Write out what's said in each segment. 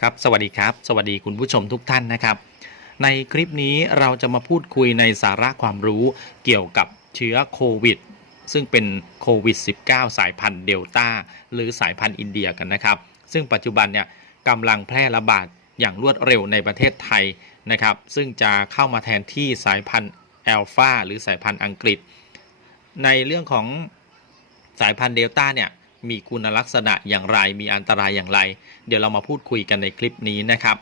ครับสวัสดีครับ สวัสดีคุณผู้ชมทุกท่านนะครับ ในคลิปนี้เราจะมาพูดคุยในสาระความรู้เกี่ยวกับเชื้อโควิด ซึ่งเป็นโควิด -19 สายพันธุ์เดลต้าหรือสายพันธุ์อินเดียกันนะครับ ซึ่งปัจจุบันเนี่ยกำลังแพร่ระบาดอย่างรวดเร็วในประเทศไทยนะครับ ซึ่งจะเข้ามาแทนที่สายพันธุ์แอลฟาหรือสายพันธุ์อังกฤษ ในเรื่องของสายพันธุ์เดลต้าเนี่ย มีคุณลักษณะอย่างไร มีอันตรายอย่างไร เดี๋ยวเรามาพูดคุยกันในคลิปนี้นะครับ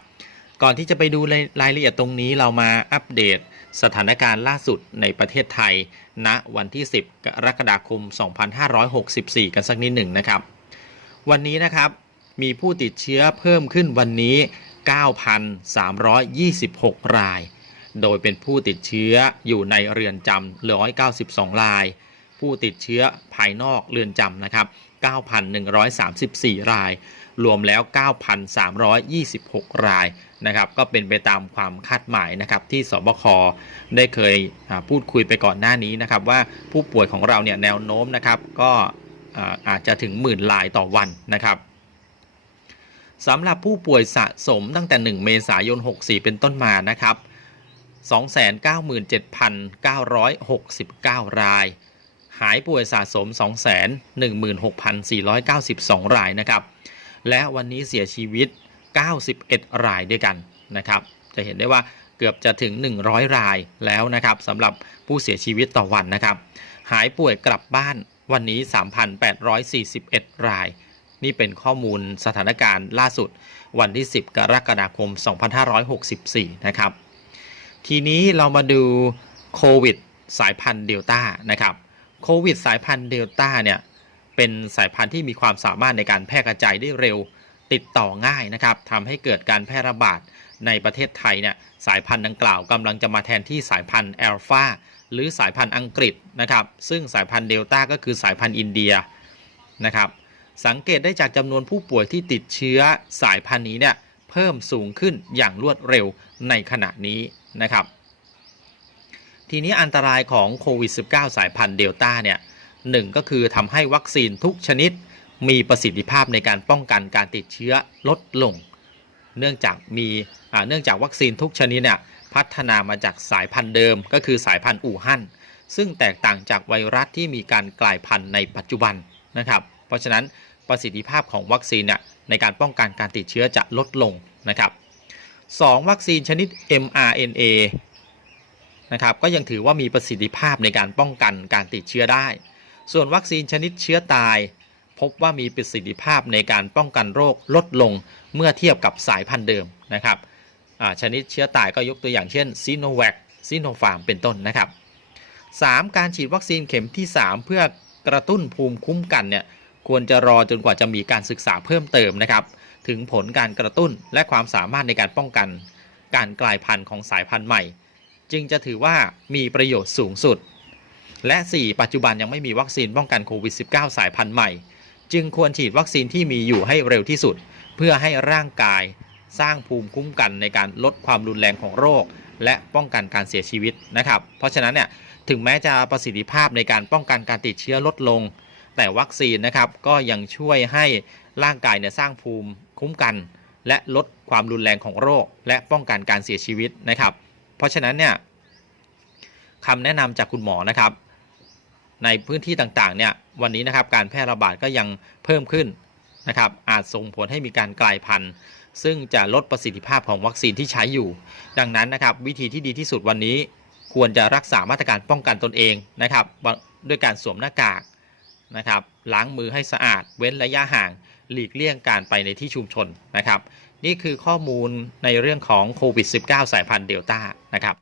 ก่อนที่จะไปดูรายละเอียดตรงนี้เรามาอัปเดตสถานการณ์ล่าสุดในประเทศไทยณวันที่ 10 กรกฎาคม 2564 กันสักนิดหนึ่งนะครับ วันนี้นะครับมีผู้ติดเชื้อเพิ่มขึ้นวันนี้ 9,326 ราย โดยเป็นผู้ติดเชื้ออยู่ในเรือนจำ192 ราย ผู้ติดเชื้อภายนอกเรือนจำนะครับ 9,134 ราย รวมแล้ว 9,326 รายนะครับก็เป็นไปตามความคาดหมายนะครับที่สบคได้เคยพูดคุยไปก่อนหน้านี้นะครับว่าผู้ป่วยของเราเนี่ยแนวโน้มนะครับก็อาจจะถึงหมื่นรายต่อวันนะครับสำหรับผู้ป่วยสะสมตั้งแต่ 1 เมษายน 64 เป็นต้นมานะครับ297,969 ราย หายป่วยสะสม 216,492 รายนะครับ และวันนี้เสียชีวิต 91 รายด้วยกันนะครับ จะเห็นได้ว่าเกือบจะถึง 100 รายแล้วนะครับสำหรับผู้เสียชีวิตต่อวันนะครับ หายป่วยกลับบ้านวันนี้ 3,841 ราย นี่เป็นข้อมูลสถานการณ์ล่าสุดวันที่ 10 กรกฎาคม 2564 นะครับ ทีนี้เรามาดูโควิดสายพันธุ์เดลต้านะครับ โควิดสายพันธุ์เดลต้าเนี่ยเป็นสายพันธุ์ที่มีความสามารถในการแพร่กระจายได้เร็วติดต่อง่ายนะครับทำให้เกิดการแพร่ระบาดในประเทศไทยเนี่ยสายพันธุ์ดังกล่าวกำลังจะมาแทนที่สายพันธุ์แอลฟาหรือสายพันธุ์อังกฤษนะครับ ซึ่งสายพันธุ์เดลต้าก็คือสายพันธุ์อินเดียนะครับ สังเกตได้จากจำนวนผู้ป่วยที่ติดเชื้อสายพันธุ์นี้เนี่ยเพิ่มสูงขึ้นอย่างรวดเร็วในขณะนี้นะครับ ทีนี้อันตรายของโควิด -19 สายพันธุ์เดลต้าเนี่ยหนึ่งก็คือทำให้วัคซีนทุกชนิดมีประสิทธิภาพในการป้องกันการติดเชื้อลดลง เนื่องจากมีเนื่องจากวัคซีนทุกชนิดเนี่ยพัฒนามาจากสายพันธุ์เดิมก็คือสายพันธุ์อู่ฮั่นซึ่งแตกต่างจากไวรัสที่มีการกลายพันธุ์ในปัจจุบันนะครับ เพราะฉะนั้นประสิทธิภาพของวัคซีนเนี่ยในการป้องกันการติดเชื้อจะลดลงนะครับ 2. วัคซีนชนิด mRNA นะครับก็ยังถือว่ามีประสิทธิภาพในการป้องกันการติดเชื้อได้ ส่วนวัคซีนชนิดเชื้อตาย พบว่ามีประสิทธิภาพในการป้องกันโรคลดลงเมื่อเทียบกับสายพันธุ์เดิมนะครับชนิดเชื้อตายก็ยกตัวอย่างเช่นซีโนแวคซีโนฟาร์มเป็นต้นนะครับ 3. การฉีดวัคซีนเข็มที่ 3 เพื่อกระตุ้นภูมิคุ้มกันเนี่ยควรจะรอจนกว่าจะมีการศึกษาเพิ่มเติมนะครับ ถึงผลการกระตุ้นและความสามารถในการป้องกัน การกลายพันธุ์ของสายพันธุ์ใหม่ จึงจะถือว่ามีประโยชน์สูงสุด และ 4. ปัจจุบันยังไม่มีวัคซีนป้องกันโควิด -19 สายพันธุ์ใหม่ จึงควรฉีดวัคซีนที่มีอยู่ให้เร็วที่สุด เพื่อให้ร่างกายสร้างภูมิคุ้มกันในการลดความรุนแรงของโรค และป้องกันการเสียชีวิตนะครับ เพราะฉะนั้นเนี่ยถึงแม้จะประสิทธิภาพในการป้องกันการติดเชื้อลดลง แต่วัคซีนนะครับก็ยังช่วยให้ร่างกายเนี่ยสร้างภูมิคุ้มกัน และลดความรุนแรงของโรค และป้องกันการเสียชีวิตนะครับ เพราะฉะนั้นเนี่ยคำแนะนำจากคุณหมอนะครับ ในพื้นที่ต่างๆเนี่ยวันนี้นะครับการแพร่ระบาดก็ยังเพิ่มขึ้นนะครับ อาจส่งผลให้มีการกลายพันธุ์ ซึ่งจะลดประสิทธิภาพของวัคซีนที่ใช้อยู่ ดังนั้นนะครับ วิธีที่ดีที่สุดวันนี้ควรจะรักษามาตรการป้องกันตนเองนะครับ ด้วยการสวมหน้ากากนะครับ ล้างมือให้สะอาด เว้นระยะห่าง หลีกเลี่ยงการไปในที่ชุมชนนะครับ นี่คือข้อมูลในเรื่องของโควิด -19 สายพันธุ์เดลต้านะครับ